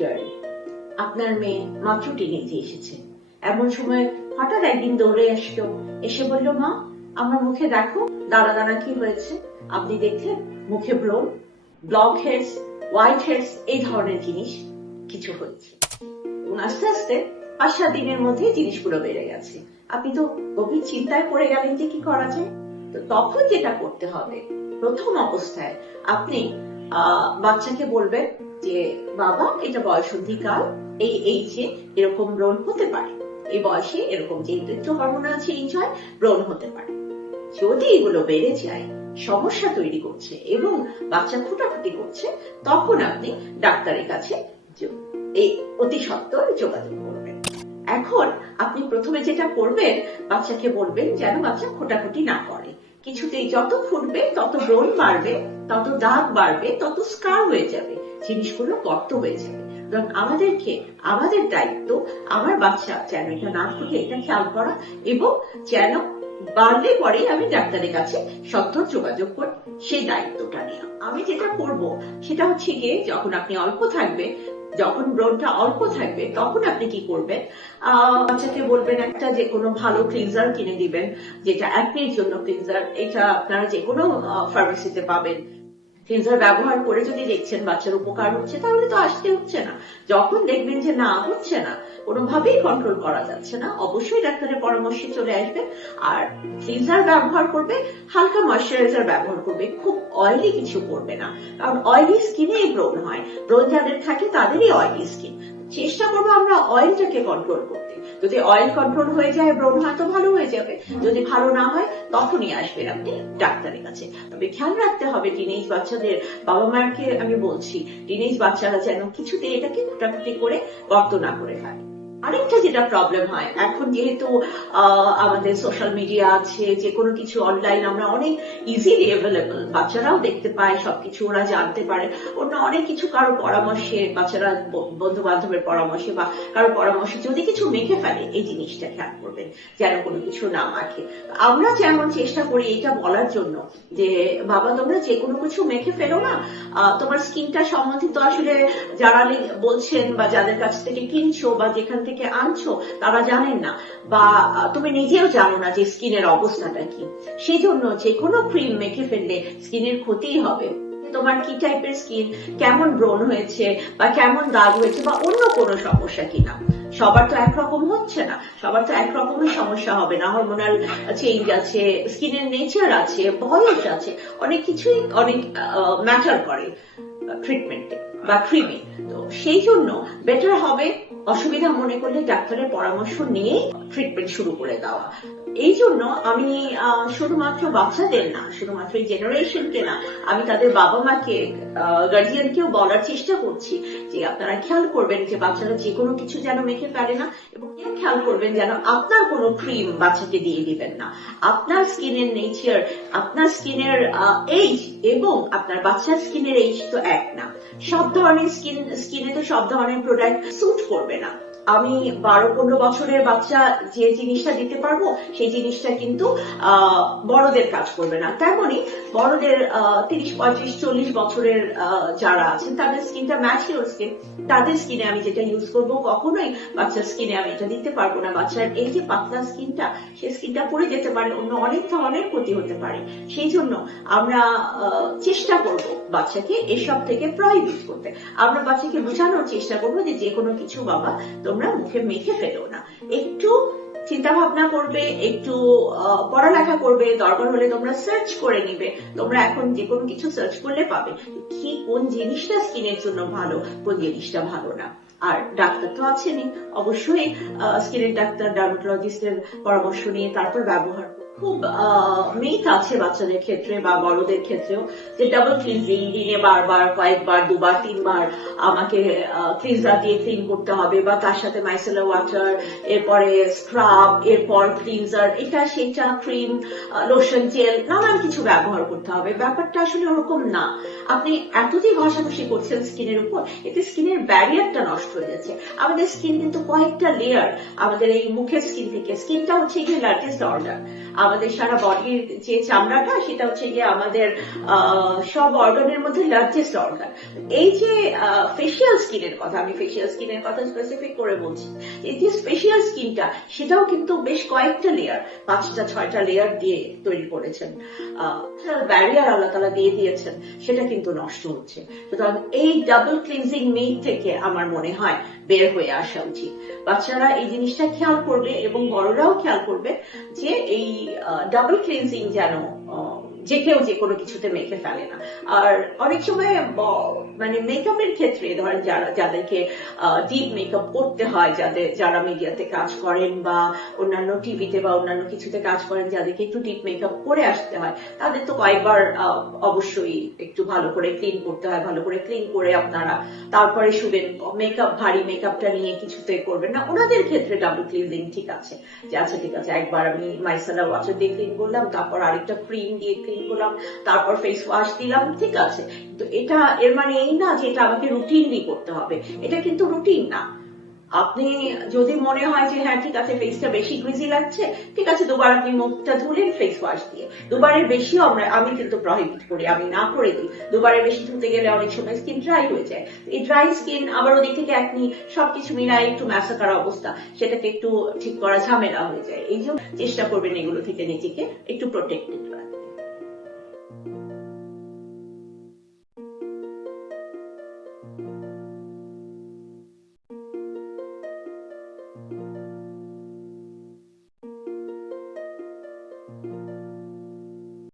Girl, আপনার মেয়ে মাত্র টিনেজে এসেছে। এমন সময় হঠাৎ একদিন দৌড়ে আসলো, এসে বলল, মা আমার মুখে দেখো দানা দানা কি হয়েছে। আপনি দেখলেন মুখে ব্রণ, ব্লক হেডস, হোয়াইট হেডস, এই ধরনের জিনিস কিছু হয়েছে। আস্তে আস্তে 5-7 দিনের মধ্যে জিনিসগুলো বেড়ে গেছে। আপনি তো গভীর চিন্তায় পড়ে গেলেন যে কি করা যায়। তো তখন যেটা করতে হবে, প্রথম অবস্থায় আপনি বাচ্চাকে বলবেন যে বাবা এটা বয়সন্ধিকাল, এই এইজে এরকম ব্রণ হতে পারে, এই বয়সে এরকম যেহেতু হরমোন আছে এই হয় ব্রণ হতে পারে। যদি এগুলো বেড়ে যায়, সমস্যা তৈরি করছে এবং বাচ্চা খুঁটাখুটি করছে, তখন আপনি ডাক্তারের কাছে এই অতি সত্বর যোগাযোগ করবেন। এখন আপনি প্রথমে যেটা করবেন, বাচ্চাকে বলবেন যেন বাচ্চা খোটাখুটি না করে। কিছুতেই যত ফুটবে তত ব্রণ বাড়বে, তত দাগ বাড়বে, তত স্কার হয়ে যাবে, জিনিসগুলো গর্ত হয়ে যাবে। আমাদের দায়িত্ব আমার বাচ্চা যেন এটা না ফুটে এটা খেয়াল করা, এবং যেন বাড়লে পরে আমি ডাক্তারের কাছে সত্বর যোগাযোগ করি, সেই দায়িত্বটা নেওয়া। আমি যেটা করব সেটা হচ্ছে গিয়ে, যখন আপনি অল্প থাকবে, যখন ব্রণটা অল্প থাকবে, তখন আপনি কি করবেন, বাচ্চাকে বলবেন একটা যে কোনো ভালো ক্লিনজার কিনে দিবেন, যেটা অ্যাকনির জন্য ক্লিনজার। এটা আপনারা যে কোনো ফার্মেসিতে পাবেন। ক্লিনজার ব্যবহার করে যদি দেখছেন বাচ্চার উপকার হচ্ছে, তাহলে তো আসতে হচ্ছে না। যখন দেখবেন যে না হচ্ছে না, কোনোভাবেই কন্ট্রোল করা যাচ্ছে না, অবশ্যই ডাক্তারের পরামর্শে চলে আসবে। আর ক্লিনজার ব্যবহার করবে, হালকা ময়শ্চারাইজার ব্যবহার করবে, খুব অয়েলি কিছু করবে না, কারণ অয়েলি স্কিনে ব্রণ হয়। ব্রণ যাদের থাকে তাদেরই অয়েলি স্কিন। চেষ্টা করবো আমরা অয়েলটাকে কন্ট্রোল করতে। যদি অয়েল কন্ট্রোল হয়ে যায়, ব্রণ হয়তো ভালো হয়ে যাবে। যদি ভালো না হয়, তখনই আসবেন আপনি ডাক্তারের কাছে। তবে খেয়াল রাখতে হবে, টিনেজ বাচ্চাদের বাবা মাকে আমি বলছি, টিনেজ বাচ্চারা যেন কিছুতে এটাকে খুঁটাখুটি করে গর্ত না করে ফেলে। আরেকটা যেটা প্রবলেম হয়, এখন যেহেতু আমাদের সোশ্যাল মিডিয়া আছে, যে কোনো কিছু অনলাইন আমরা অনেক ইজিলি অ্যাভেলেবল, বাচ্চারাও দেখতে পায়, সবকিছু ওরা জানতে পারে। অন্য অনেক কিছু কারো পরামর্শে, বাচ্চারা বন্ধু বান্ধবের পরামর্শে বা কারো পরামর্শে যদি কিছু মেখে ফেলে, এই জিনিসটা খেয়াল করবেন যেন কোনো কিছু না মাখে। আমরা যেমন চেষ্টা করি এটা বলার জন্য যে বাবা তোমরা যে কোনো কিছু মেখে ফেলো না, তোমার স্কিনটা সম্বন্ধিত আসলে যারা বলছেন বা যাদের কাছ থেকে কিনছো বা যেখান থেকে আনছো তারা জানেন না, বা তুমি নিজেও জানো না যে স্কিনের অবস্থাটা কি। সেই জন্য যে কোনো ক্রিম মেখে ফেললে স্কিনের ক্ষতিই হবে। তোমার কি টাইপের স্কিন, কেমন ব্রণ হয়েছে বা কেমন দাগ হয়েছে বা অন্য কোনো সমস্যা কিনা, সবার তো একরকম হচ্ছে না, সবার তো একরকমের সমস্যা হবে না। হরমোনাল চেঞ্জ আছে, স্কিনের নেচার আছে, বয়স আছে, অনেক কিছুই অনেক ম্যাটার করে ট্রিটমেন্টে বা ক্রিমে। তো সেই জন্য বেটার হবে অসুবিধা মনে করলে ডাক্তারের পরামর্শ নিয়ে ট্রিটমেন্ট শুরু করে দেওয়া। এই জন্য আমি শুধুমাত্র বাচ্চাদের না, শুধুমাত্র এই জেনারেশনকে না, আমি তাদের বাবা মাকে, গার্জিয়ানকেও বলার চেষ্টা করছি যে আপনারা খেয়াল করবেন যে বাচ্চারা যে কোনো কিছু যেন মেখে ফেলে না, এবং খেয়াল করবেন যেন আপনার কোনো ক্রিম বাচ্চাকে দিয়ে দিবেন না। আপনার স্কিনের নেচার, আপনার স্কিনের এইজ এবং আপনার বাচ্চার স্কিনের এইজ তো এক না। সব ধরনের স্কিনে তো সব ধরনের প্রোডাক্ট স্যুট করবে না। আমি 12-15 বছরের বাচ্চা যে জিনিসটা দিতে পারবো, সেই জিনিসটা কিন্তু বড়দের কাজ করবে না। তেমনি বড়দের 30-35-40 বছরের যারা আছেন, তাদের স্কিনটা ম্যাচিওর স্কিন, তাদের স্কিনে আমি যেটা ইউজ করবো, কখনোই বাচ্চার স্কিনে আমি এটা দিতে পারবো না। বাচ্চার এই যে পাতলা স্কিনটা, সেই স্কিনটা পড়ে যেতে পারে, অন্য অনেক ধরনের ক্ষতি হতে পারে। সেই জন্য আমরা চেষ্টা করব বাচ্চাকে এসব থেকে প্রহিবিট করতে। আমরা বাচ্চাকে বোঝানোর চেষ্টা করবো যে কোনো কিছু বাবা তোমরা মুখে মেখে ফেলো না, একটু চিন্তা ভাবনা করবে, একটু পড়ালেখা করবে, দরকার হলে তোমরা সার্চ করে নিবে। তোমরা এখন যে কোনো কিছু সার্চ করলে পাবে কি কোন জিনিসটা স্কিনের জন্য ভালো, কোন জিনিসটা ভালো না। আর ডাক্তার তো আছেনই, অবশ্যই স্কিনের ডাক্তার, ডার্মাটোলজিস্টের পরামর্শ নিয়ে তারপর ব্যবহার। খুব মিথ আছে বাচ্চাদের ক্ষেত্রে বা বড়দের ক্ষেত্রেও, যে ডাবল ক্লিনজিং, দিনে বারবার, কয়েকবার, 2-3 বার আমাকে ক্লিনজার দিয়ে ক্লিন করতে হবে, বা তার সাথে মাইসেলার ওয়াটার, এরপরে স্ক্রাব, এরপর ক্লিনজার, এটা সেটা, ক্রিম, লোশন, জেল, নানান কিছু ব্যবহার করতে হবে। ব্যাপারটা আসলে ওরকম না। আপনি এতদিন ঘষাঘষি করছেন স্কিনের উপর, এতে স্কিনের ব্যারিয়ারটা নষ্ট হয়ে যাচ্ছে। আমাদের স্কিন কিন্তু কয়েকটা লেয়ার, আমাদের এই মুখের স্কিন থেকে, স্কিনটা হচ্ছে গিয়ে লার্জেস্ট অর্গান। আমাদের সারা বডির যে চামড়াটা সেটা হচ্ছে গিয়ে আমাদের সব অর্গানের মধ্যে লার্জেস্ট অর্গান। এই যে ফেশিয়াল স্কিনের কথা, আমি ফেশিয়াল স্কিনের কথা স্পেসিফিক করে বলছি, এই যে স্পেশিয়াল স্কিনটা সেটাও কিন্তু বেশ কয়েকটা লেয়ার, 5টা-6টা লেয়ার দিয়ে তৈরি করেছেন, ব্যারিয়ার আল্লাহ তাআলা দিয়ে দিয়েছেন, সেটা কিন্তু নষ্ট হচ্ছে। সুতরাং এই ডাবল ক্লিনজিং মিট থেকে আমার মনে হয় বের হয়ে আসা উচিত। বাচ্চারা এই জিনিসটা খেয়াল করবে এবং বড়রাও খেয়াল করবে যে এই ডাবল ক্লিনজিং যেন যে কেউ যে কোনো কিছুতে মেখে ফেলে না। আর অনেক সময় মানে মেকআপের ক্ষেত্রে ধরেন যাদেরকে ডিপ মেকআপ করতে হয়, যারা মিডিয়াতে কাজ করেন বা অন্যান্য টিভিতে বা অন্যান্য কিছুতে কাজ করেন, যাদেরকে একটু ডিপ মেকআপ করে আসতে হয়, তাদের তো কয়েকবার অবশ্যই একটু ভালো করে ক্লিন করতে হয়। ভালো করে ক্লিন করে আপনারা তারপরে শুবেন। মেকআপ, ভারী মেকআপটা নিয়ে কিছুতে করবেন না। ওনাদের ক্ষেত্রে ডাবল ক্লিনজিং ঠিক আছে, যে আচ্ছা ঠিক আছে, একবার আমি মাইসেলার ওয়াটার দিয়ে ক্লিন করলাম, তারপর আরেকটা ক্রিম দিয়ে ক্লিন করলাম, তারপর ফেস ওয়াশ দিলাম, ঠিক আছে। তো এটা এর মানে এই না যে এটা আমাকে রুটিনলি করতে হবে, এটা কিন্তু রুটিন না। আপনি যদি মনে হয় যে হ্যাঁ ঠিক আছে ফেসটা বেশি গ্রিজি লাগছে, ঠিক আছে দুবার আপনি মুখটা ধুলেন ফেস ওয়াশ দিয়ে। দুবারের বেশিও আমি কিন্তু প্রহিবিট করি, আমি না করে দিই। দুবারের বেশি ধুতে গেলে অনেক সময় স্কিন ড্রাই হয়ে যায়। এই ড্রাই স্কিন আবার ওদিক থেকে একনি সবকিছু মিলায় একটু ম্যাসাকার অবস্থা, সেটাকে একটু ঠিক করা ঝামেলা হয়ে যায়। এই জন্য চেষ্টা করবেন এগুলো থেকে নিজেকে একটু প্রোটেক্টেড